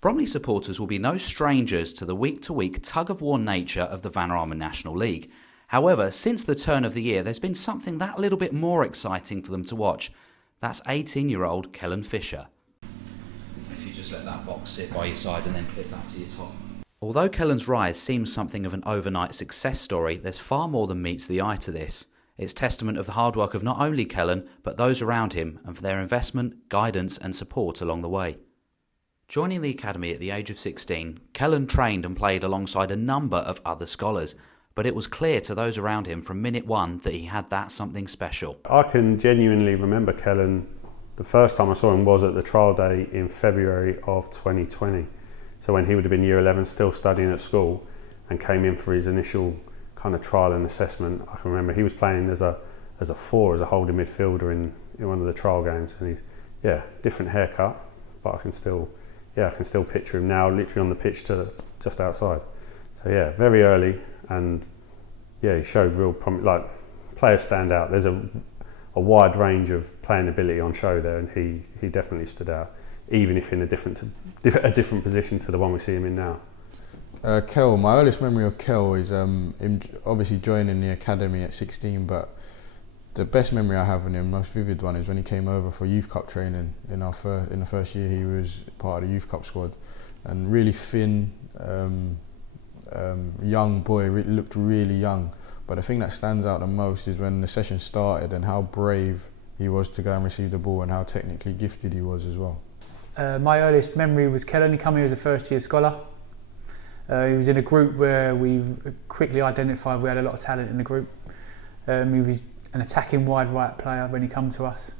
Bromley supporters will be no strangers to the week-to-week tug-of-war nature of the Vanarama National League. However, since the turn of the year, there's been something that little bit more exciting for them to watch. That's 18-year-old Kellen Fisher. If you just let that box sit by your side and then clip that to your top. Although Kellen's rise seems something of an overnight success story, there's far more than meets the eye to this. It's testament of the hard work of not only Kellen, but those around him, and for their investment, guidance and support along the way. Joining the academy at the age of 16, Kellen trained and played alongside a number of other scholars, but it was clear to those around him from minute one that he had that something special. I can genuinely remember Kellen, the first time I saw him was at the trial day in February of 2020. So when he would have been year 11, still studying at school, and came in for his initial kind of trial and assessment. I can remember he was playing as a holding midfielder in one of the trial games, and he's different haircut, but I can still picture him now, literally on the pitch to just outside. So yeah, very early, and yeah, he showed real like players stand out. There's a wide range of playing ability on show there, and he definitely stood out, even if in a different position to the one we see him in now. Kel, my earliest memory of Kel is him obviously joining the academy at 16, but the best memory I have of him, most vivid one, is when he came over for youth cup training. In the first year he was part of the youth cup squad, and really thin, young boy, looked really young. But the thing that stands out the most is when the session started and how brave he was to go and receive the ball and how technically gifted he was as well. My earliest memory was Kellen. He came here as a first year scholar. He was in a group where we quickly identified we had a lot of talent in the group. He was an attacking wide right player when he came to us.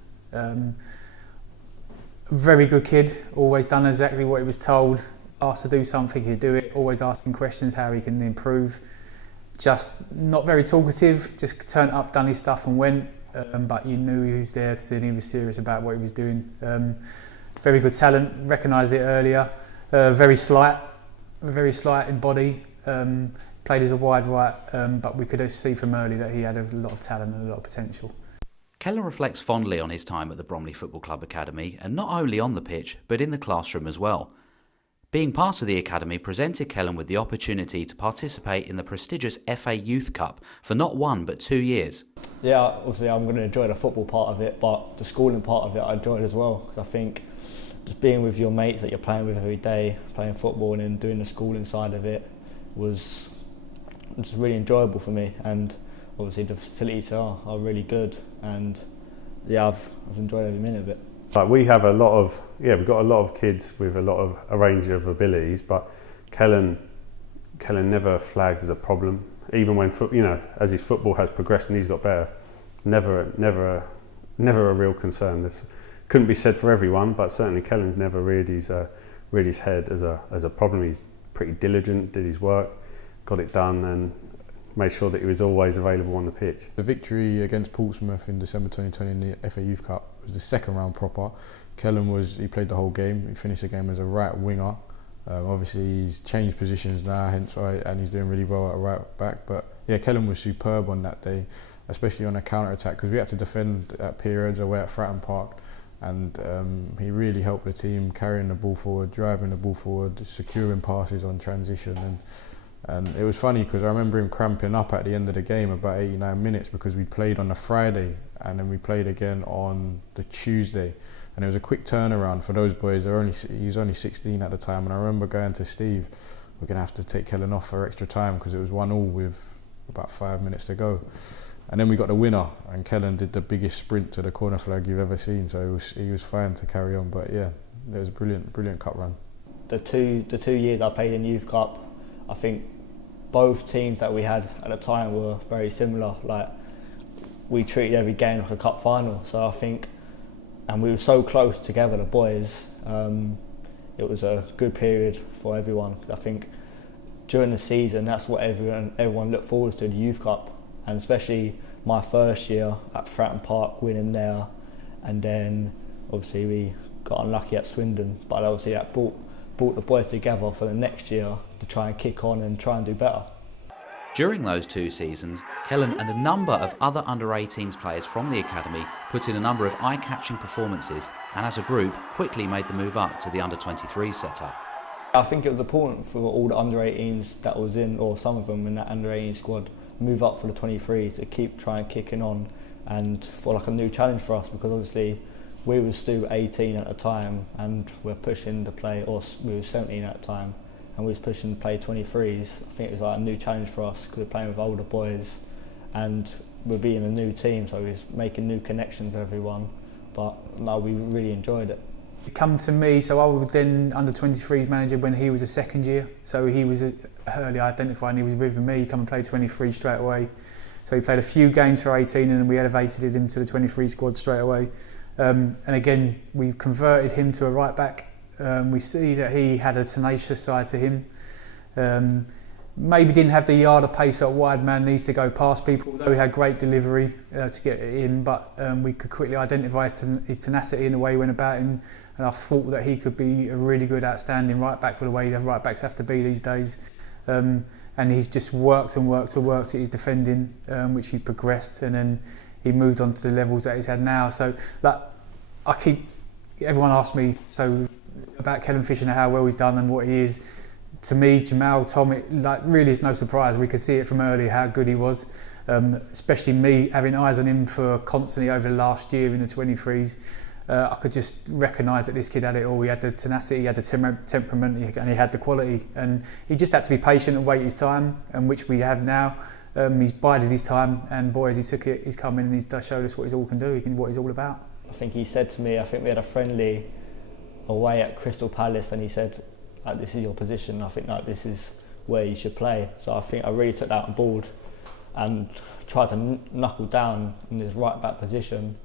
Very good kid, always done exactly what he was told. Asked to do something, he'd do it, always asking questions how he can improve. Just not very talkative, just turned up, done his stuff and went, but you knew he was there and he was serious about what he was doing. Very good talent, recognised it earlier. Very slight in body, played as a wide right, but we could see from early that he had a lot of talent and a lot of potential. Kellen reflects fondly on his time at the Bromley Football Club Academy, and not only on the pitch, but in the classroom as well. Being part of the academy presented Kellen with the opportunity to participate in the prestigious FA Youth Cup for not 1 but 2 years. Yeah, obviously I'm going to enjoy the football part of it, but the schooling part of it I enjoyed as well, because I think just being with your mates that you're playing with every day, playing football and then doing the schooling side of it was just really enjoyable for me, and obviously the facilities are really good, and yeah, I've enjoyed every minute of it. Like we've got a lot of kids with a range of abilities, but Kellen never flagged as a problem. Even when as his football has progressed and he's got better, never a real concern. This couldn't be said for everyone, but certainly Kellen never reared his head as a problem. He's pretty diligent, did his work, got it done, and made sure that he was always available on the pitch. The victory against Portsmouth in December 2020 in the FA Youth Cup was the second round proper. Kellen he played the whole game. He finished the game as a right winger. Obviously he's changed positions now, hence why, and he's doing really well at right back. But yeah, Kellen was superb on that day, especially on a counter attack, because we had to defend at periods away at Fratton Park, and he really helped the team carrying the ball forward, driving the ball forward, securing passes on transition. And it was funny because I remember him cramping up at the end of the game about 89 minutes, because we played on the Friday and then we played again on the Tuesday, and it was a quick turnaround for those boys. He was only 16 at the time, and I remember going to Steve, we're going to have to take Kellen off for extra time because it was 1-1 with about 5 minutes to go. And then we got the winner, and Kellen did the biggest sprint to the corner flag you've ever seen, so he was fine to carry on. But yeah, it was a brilliant cup run. The two years I played in Youth Cup, I think both teams that we had at the time were very similar. Like, we treated every game like a cup final, so I think, and we were so close together, the boys. It was a good period for everyone. I think during the season, that's what everyone looked forward to, the Youth Cup, and especially my first year at Fratton Park, winning there, and then obviously we got unlucky at Swindon, but obviously that brought the boys together for the next year to try and kick on and try and do better. During those 2 seasons, Kellen and a number of other under-18s players from the academy put in a number of eye-catching performances, and as a group quickly made the move up to the under-23 setup. I think it was important for all the under-18s that was in, or some of them in that under-18 squad, move up for the 23s to keep trying kicking on and for like a new challenge for us, because obviously we were still 18 at the time and we're pushing to play, or we were 17 at the time and we was pushing to play 23s. I think it was like a new challenge for us because we're playing with older boys and we're being a new team, so we was making new connections with everyone. But no, we really enjoyed it. It come to me, so I was then under 23s manager when he was a second year, so he was early identified and he was with me. He come and played 23 straight away, so he played a few games for 18 and then we elevated him to the 23 squad straight away. And again, we converted him to a right back. We see that he had a tenacious side to him. Maybe didn't have the yard of pace that a wide man needs to go past people, although he had great delivery to get it in, but we could quickly identify his tenacity in the way he went about him, and I thought that he could be a really good, outstanding right back with the way the right backs have to be these days. And he's just worked at his defending, which he progressed, and then he moved on to the levels that he's had now. So like, everyone asks me about Kellen Fisher and how well he's done and what he is. To me, Jamal, Tom, it like really is no surprise. We could see it from early how good he was, especially me having eyes on him for constantly over the last year in the 23s. I could just recognise that this kid had it all. He had the tenacity, he had the temperament, and he had the quality. And he just had to be patient and wait his time, and which we have now. He's bided his time, and boy, as he took it, he's come in and he's showed us what he's all can do, what he's all about. I think he said to me, I think we had a friendly away at Crystal Palace, and he said, like, this is your position. I think like this is where you should play. So I think I really took that on board and tried to knuckle down in this right back position.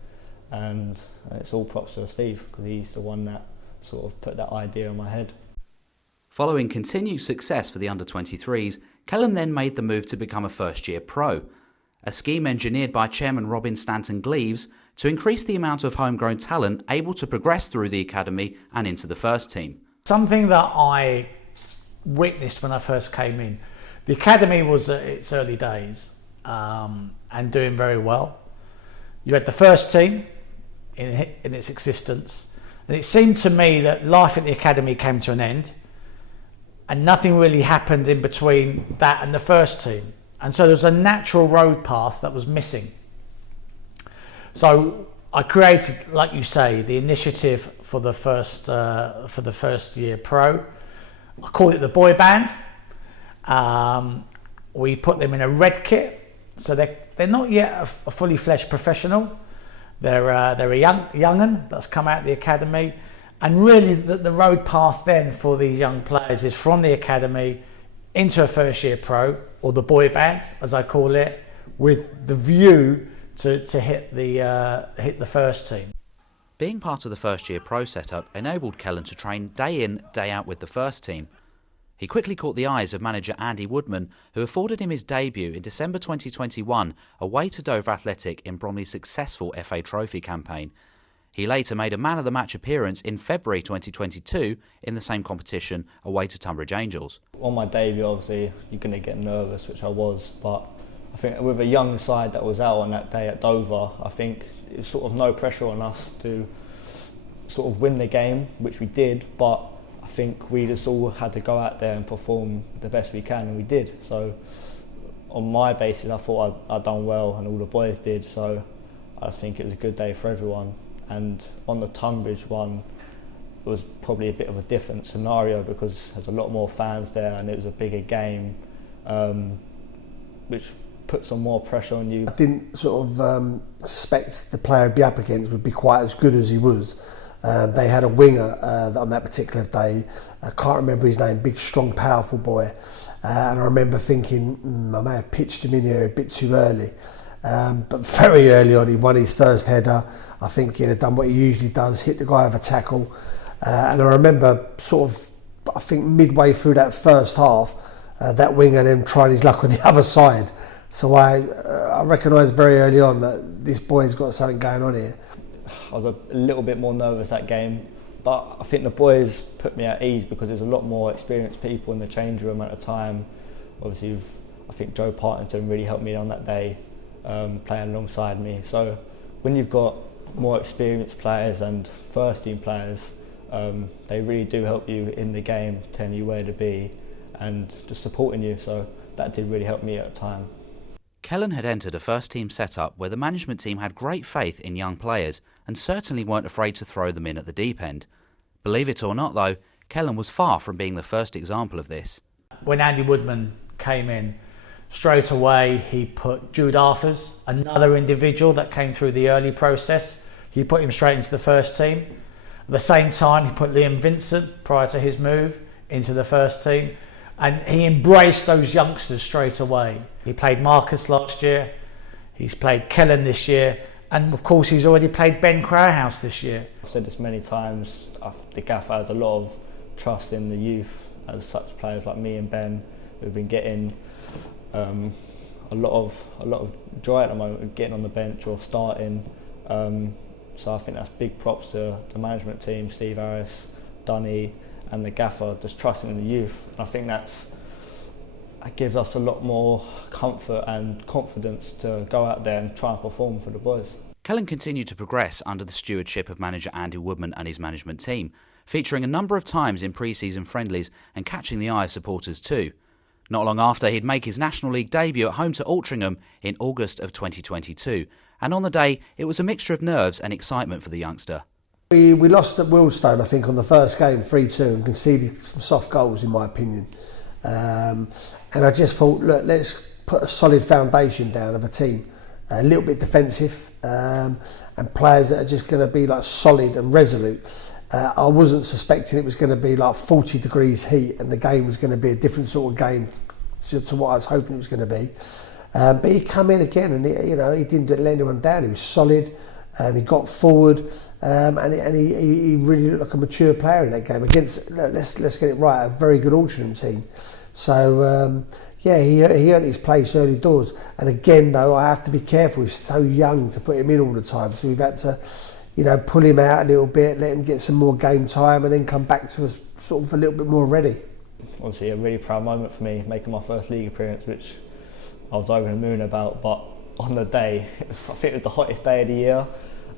And it's all props to Steve, because he's the one that sort of put that idea in my head. Following continued success for the under-23s, Kellen then made the move to become a first-year pro, a scheme engineered by Chairman Robin Stanton-Gleaves to increase the amount of homegrown talent able to progress through the academy and into the first team. Something that I witnessed when I first came in, the academy was at its early days and doing very well. You had the first team in its existence, and it seemed to me that life at the academy came to an end and nothing really happened in between that and the first team, and so there was a natural road path that was missing. So I created, like you say, the initiative for the first year pro. I called it the boy band. We put them in a red kit, so they're not yet a fully fledged professional. They're a young'un that's come out of the academy, and really the road path then for these young players is from the academy into a first year pro, or the boy band as I call it, with the view to hit the first team. Being part of the first year pro setup enabled Kellen to train day in, day out with the first team. He quickly caught the eyes of manager Andy Woodman, who afforded him his debut in December 2021 away to Dover Athletic in Bromley's successful FA Trophy campaign. He later made a man of the match appearance in February 2022 in the same competition away to Tunbridge Angels. On my debut, obviously, you're going to get nervous, which I was, but I think with a young side that was out on that day at Dover, I think it was sort of no pressure on us to sort of win the game, which we did, but I think we just all had to go out there and perform the best we can, and we did. So on my basis, I thought I'd done well, and all the boys did, so I think it was a good day for everyone. And on the Tunbridge one, it was probably a bit of a different scenario because there's a lot more fans there and it was a bigger game, which put some more pressure on you. I didn't sort of suspect the player I'd be up against would be quite as good as he was. They had a winger on that particular day. I can't remember his name, big, strong, powerful boy. And I remember thinking, I may have pitched him in here a bit too early. But very early on, he won his first header. I think he'd have done what he usually does, hit the guy with a tackle. And I remember sort of, I think midway through that first half, that winger then trying his luck on the other side. So I recognised very early on that this boy's got something going on here. I was a little bit more nervous that game, but I think the boys put me at ease because there's a lot more experienced people in the change room at the time. Obviously, I think Joe Partington really helped me on that day, playing alongside me. So when you've got more experienced players and first team players, They really do help you in the game, telling you where to be and just supporting you. So that did really help me at the time. Kellen had entered a first-team setup where the management team had great faith in young players and certainly weren't afraid to throw them in at the deep end. Believe it or not, though, Kellen was far from being the first example of this. When Andy Woodman came in, straight away he put Jude Arthurs, another individual that came through the early process. He put him straight into the first team. At the same time, he put Liam Vincent, prior to his move, into the first team. And he embraced those youngsters straight away. He played Marcus last year, he's played Kellen this year, and of course he's already played Ben Crowhouse this year. I've said this many times, the gaffer has a lot of trust in the youth, as such players like me and Ben, who've been getting a lot of joy at the moment, getting on the bench or starting. So I think that's big props to the management team, Steve Harris, Dunny, and the gaffer, just trusting in the youth. I think that gives us a lot more comfort and confidence to go out there and try and perform for the boys. Kellen continued to progress under the stewardship of manager Andy Woodman and his management team, featuring a number of times in pre-season friendlies and catching the eye of supporters too. Not long after, he'd make his National League debut at home to Altrincham in August of 2022, and on the day it was a mixture of nerves and excitement for the youngster. We lost at Willstone, I think, on the first game 3-2 and conceded some soft goals, in my opinion. And I just thought, look, let's put a solid foundation down of a team, a little bit defensive, and players that are just going to be like solid and resolute. I wasn't suspecting it was going to be like 40 degrees heat and the game was going to be a different sort of game to what I was hoping it was going to be. But he come in again and he didn't let anyone down. He was solid. He got forward. And he really looked like a mature player in that game against, let's get it right, a very good Altrincham team. So he earned his place early doors. And again, though, I have to be careful. He's so young to put him in all the time. So we've had to, pull him out a little bit, let him get some more game time, and then come back to us sort of a little bit more ready. Obviously, a really proud moment for me, making my first league appearance, which I was over the moon about. But on the day, I think it was the hottest day of the year.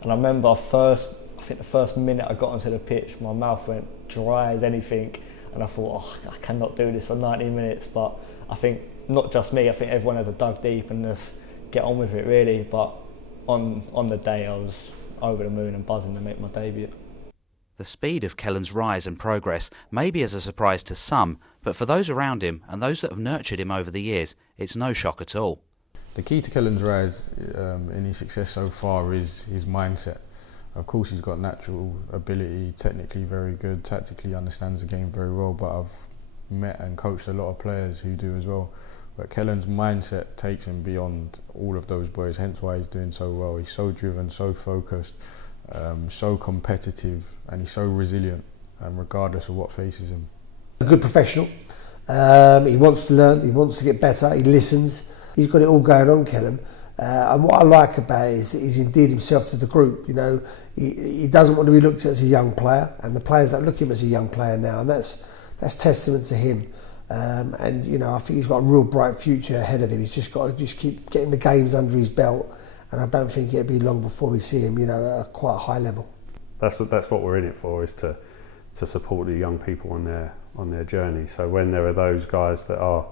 And I remember the first minute I got onto the pitch, my mouth went dry as anything, and I thought, I cannot do this for 90 minutes. But I think not just me, I think everyone had to dug deep and just get on with it really. But on the day I was over the moon and buzzing to make my debut. The speed of Kellen's rise and progress may be as a surprise to some, but for those around him and those that have nurtured him over the years, it's no shock at all. The key to Kellen's rise in his success so far is his mindset. Of course, he's got natural ability, technically very good, tactically understands the game very well, but I've met and coached a lot of players who do as well. But Kellen's mindset takes him beyond all of those boys, hence why he's doing so well. He's so driven, so focused, so competitive, and he's so resilient, regardless of what faces him. A good professional. He wants to learn, he wants to get better, he listens. He's got it all going on, Kellen. And what I like about it is he's endeared himself to the group. He doesn't want to be looked at as a young player, and the players that look at him as a young player now, and that's testament to him. And I think he's got a real bright future ahead of him. He's just got to keep getting the games under his belt, and I don't think it'll be long before we see him, at a quite high level. That's what we're in it for, is to support the young people on their journey. So when there are those guys that are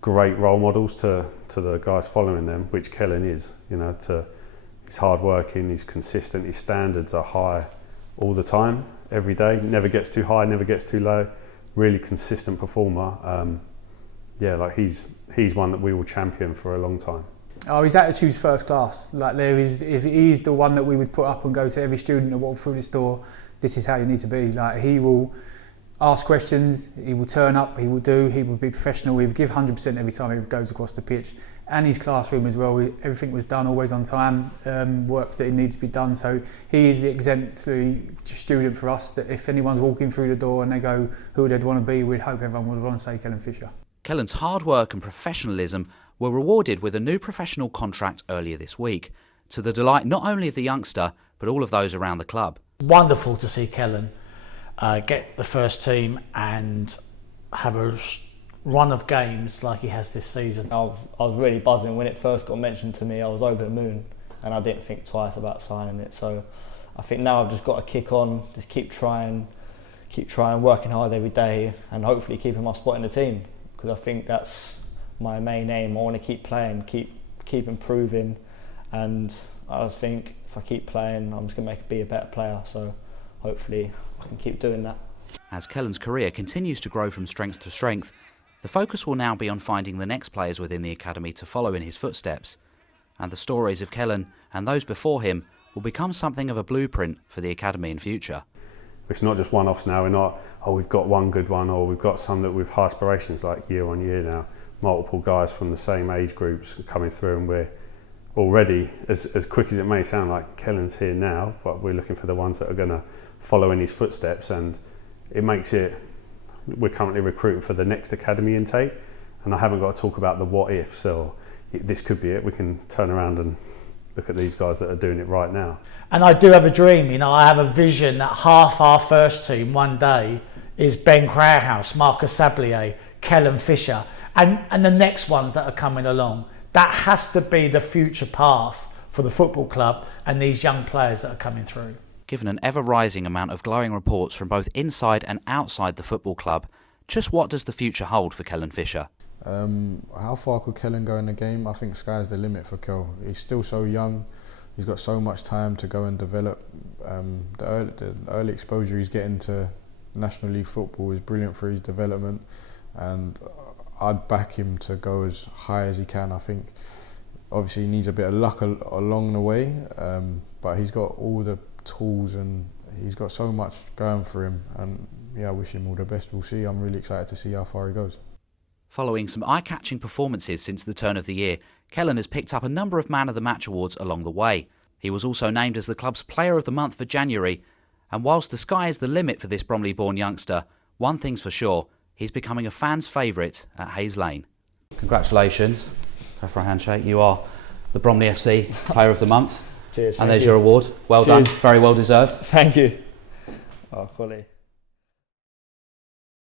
great role models to the guys following them, which Kellen is, he's hard working, he's consistent, his standards are high all the time, every day, never gets too high, never gets too low, really consistent performer. He's one that we will champion for a long time. Oh, his attitude's first class. If he's the one that we would put up and go to every student that walk through this door, this is how you need to be. He will ask questions, he will turn up, he will be professional, he will give 100% every time he goes across the pitch. And his classroom as well, everything was done always on time, work that needed to be done. So he is the exemplary student for us, that if anyone's walking through the door and they go who they'd want to be, we'd hope everyone would want to say Kellen Fisher. Kellen's hard work and professionalism were rewarded with a new professional contract earlier this week, to the delight not only of the youngster, but all of those around the club. Wonderful to see Kellen get the first team and have a run of games like he has this season. I was really buzzing when it first got mentioned to me. I was over the moon, and I didn't think twice about signing it. So I think now I've just got to kick on, just keep trying, keep trying, working hard every day, and hopefully keeping my spot in the team, because I think that's my main aim. I want to keep playing, keep improving, and I just think if I keep playing, I'm just going to be a better player. So hopefully I can keep doing that. As Kellen's career continues to grow from strength to strength, the focus will now be on finding the next players within the academy to follow in his footsteps. And the stories of Kellen and those before him will become something of a blueprint for the academy in future. It's not just one-offs now. We're not, oh, we've got one good one, or we've got some that with high aspirations, like year on year now. Multiple guys from the same age groups coming through, and we're already, as quick as it may sound, like Kellen's here now, but we're looking for the ones that are going to follow in his footsteps, and it makes it, we're currently recruiting for the next academy intake, and I haven't got to talk about the what ifs, or this could be it. We can turn around and look at these guys that are doing it right now. And I do have a dream, you know, I have a vision that half our first team one day is Ben Crowhouse, Marcus Sablier, Kellen Fisher, and the next ones that are coming along. That has to be the future path for the football club and these young players that are coming through. Given an ever-rising amount of glowing reports from both inside and outside the football club, just what does the future hold for Kellen Fisher? How far could Kellen go in the game? I think sky's the limit for Kel. He's still so young. He's got so much time to go and develop. The early exposure he's getting to National League football is brilliant for his development, and I'd back him to go as high as he can. I think obviously he needs a bit of luck along the way, but he's got all the tools and he's got so much going for him, and yeah, I wish him all the best. We'll see. I'm really excited to see how far he goes. Following some eye-catching performances since the turn of the year, Kellen has picked up a number of Man of the Match awards along the way. He was also named as the club's Player of the Month for January, and whilst the sky is the limit for this Bromley-born youngster, one thing's for sure, he's becoming a fan's favourite at Hayes Lane. Congratulations. Go for a handshake. You are the Bromley FC Player of the Month. Cheers. And there's your award. Well done. Very well deserved. Thank you. Oh, quality.